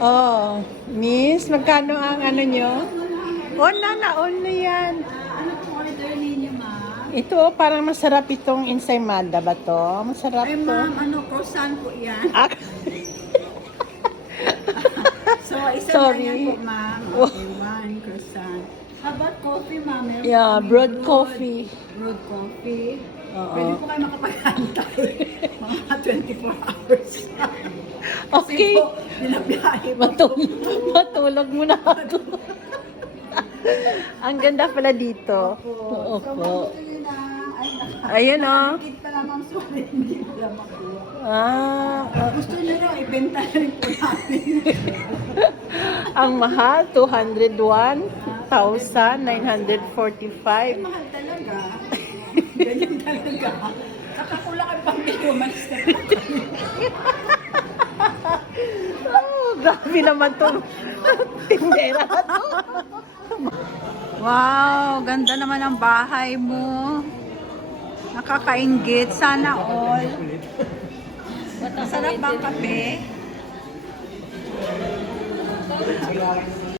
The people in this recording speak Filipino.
Oh, miss, magkano ang ano nyo? On na yan. Ano pong order ninyo, ma'am? Ito, parang masarap itong ensaymada ba to? Masarap Ay, to. ma'am, croissant po yan. Ah, So, isa Sorry. na yan po, ma'am. Okay, one croissant. How about coffee, ma'am? Meron po Yeah, kaming brewed coffee. Brewed coffee. Oo. Pwede po kayo makapag-antay. Mga 24 hours. Okay. Kasi po, nilabiyahe po. Matulog muna ako. Ang ganda pala dito. So, Opo. gusto nyo na, Ayun, oh. nakikit pa lamang, sorry, hindi ko lang makuha. Gusto nyo raw, ibenta na rin po natin. Ang mahal, 201,945. Mahal talaga. Ganyan talaga. Kakakula kay pambili, umalis na po kayo. Oh, grabe naman to. Tindera na to. Wow, ganda naman ang bahay mo. Nakakaingit. Sana all. Masarap ba ang kape?